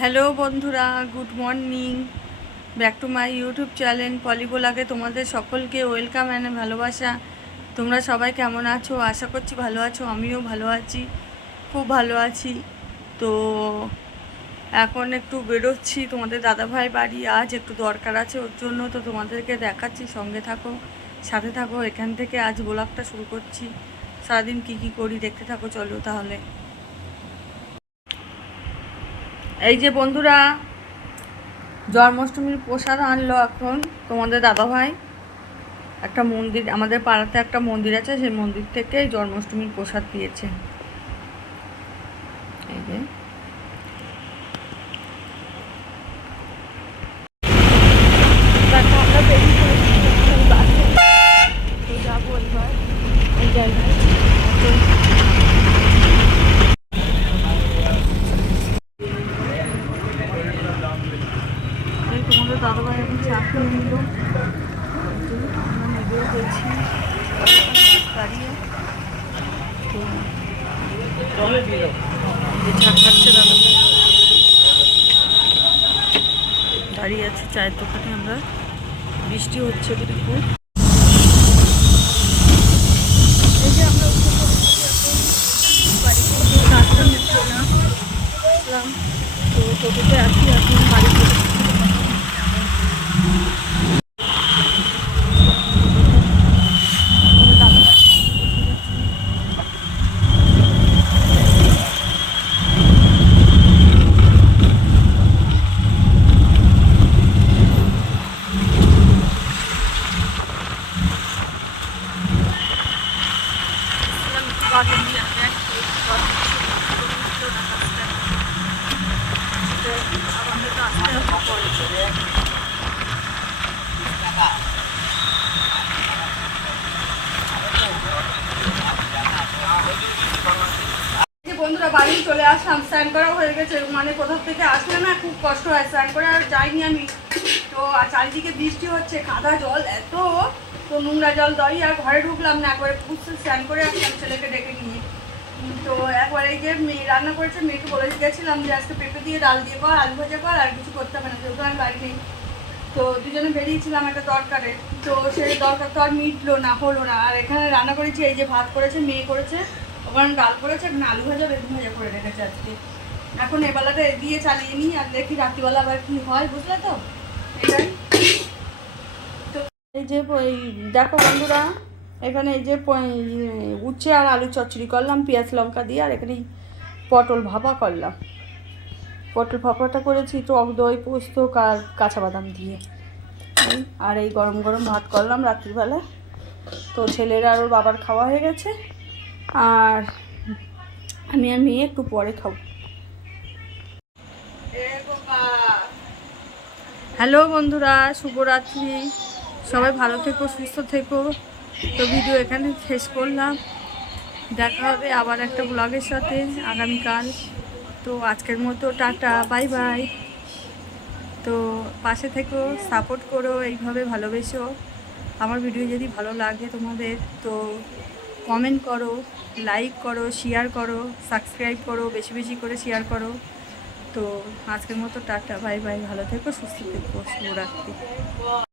Hello বন্ধুরা, good morning. Back to my YouTube channel পলিবোলাকে তোমাদের সকলকে ওয়েলকাম অ্যান্ড ভালোবাসা। তোমরা সবাই কেমন আছো? আশা করছি ভালো আছো। আমিও ভালো আছি, খুব ভালো আছি। তো এখন একটু বেরোচ্ছি তোমাদের দাদাভাই বাড়ি, আজ একটু দরকার আছে ওর জন্য। তো তোমাদেরকে দেখাচ্ছি, সঙ্গে থাকো, সাথে থাকো। এখান থেকে আজ ব্লগটা শুরু করছি। সারাদিন কী কী করি দেখতে থাকো, চলো তাহলে। এই যে বন্ধুরা, জন্মাষ্টমীর প্রসাদ আনলো এখন তোমাদের দাদাভাই। একটা মন্দির, আমাদের পাড়াতে একটা মন্দির আছে, সেই মন্দির থেকে জন্মাষ্টমীর প্রসাদ দিয়েছে। এই যে আমরা বেরিয়ে পড়েছি, তো যাবো এবার এই জায়গায়। এই তোমাদের দাদাভাই এখন চা খেয়ে নিল। আমরা নিজেও গেছি দাঁড়িয়ে, তো চা খাচ্ছে দাদাভাই, দাঁড়িয়ে আছে চায়ের দোকানে আমরা। বৃষ্টি হচ্ছে এদিকে খুব। এই যে আমরা বাড়ি থেকে রাস্তা নিচ্ছি না, তো টোটোতে আসি এখন বাড়ি থেকে। বন্ধুরা বাড়ি চলে আসলাম, স্নান করা হয়ে গেছে। মানে কোথাও থেকে আসলে না খুব কষ্ট হয়, স্নান করে আর যাইনি আমি। তো আর চারিদিকে বৃষ্টি হচ্ছে, কাদা জল এত, তো নোংরা জল দই আর ঘরে ঢুকলাম না, একবারে পুষতে স্নান করে আসলাম ছেলেকে ডেকে নিয়ে। তো একবার এই যে মেয়ে রান্না করেছে, মেয়েকে বলে গেছিলাম যে আজকে পেঁপে দিয়ে ডাল দিয়ে কর, আলু ভাজা কর, আর কিছু করতে হবে না, যেহেতু আমি বাড়ি নেই। তো দুজনে বেরিয়েছিলাম একটা দরকারে, তো সেই দরকার তো আর মিটলো না, হলো না। আর এখানে রান্না করেছি, এই যে ভাত করেছে মেয়ে করেছে, ওখানে ডাল করেছে, এখানে আলু ভাজা বেগুন ভাজা করে রেখেছে আজকে। এখন এবেলাটা দিয়ে চালিয়ে নিই, আর দেখি রাত্রিবেলা আবার কি হয়, বুঝলে তো, এটাই। তো এই যে দেখো বন্ধুরা, এখানে এই যে উচ্ছে আর আলু চচ্চড়ি করলাম পেঁয়াজ লঙ্কা দিয়ে, আর এখানে পটল ভাপা করলাম। পটল ভাপাটা করেছি টক দই পোস্ত আর কাঁচা বাদাম দিয়ে। আর এই গরম গরম ভাত করলাম রাত্রিবেলা। তো ছেলেরা আর ওর বাবার খাওয়া হয়ে গেছে, আর আমি আর মেয়ে একটু পরে খাবো। হ্যালো বন্ধুরা, শুভরাত্রি। সবাই ভালো থেকো, সুস্থ থেকো। তো ভিডিও এখানে শেষ করলাম, দেখা হবে আবার একটা ব্লগের সাথে আগামীকাল। তো আজকের মতো টাটা, বাই বাই। তো পাশে থেকো, সাপোর্ট করো, এইভাবে ভালোবেসো। আমার ভিডিও যদি ভালো লাগে তোমাদের, তো কমেন্ট করো, লাইক করো, শেয়ার করো, সাবস্ক্রাইব করো, বেশি বেশি করে শেয়ার করো। তো আজকের মতো টাটা, বাই বাই, ভালো থেকো, সুস্থ থেকো, শুভরাত্রি।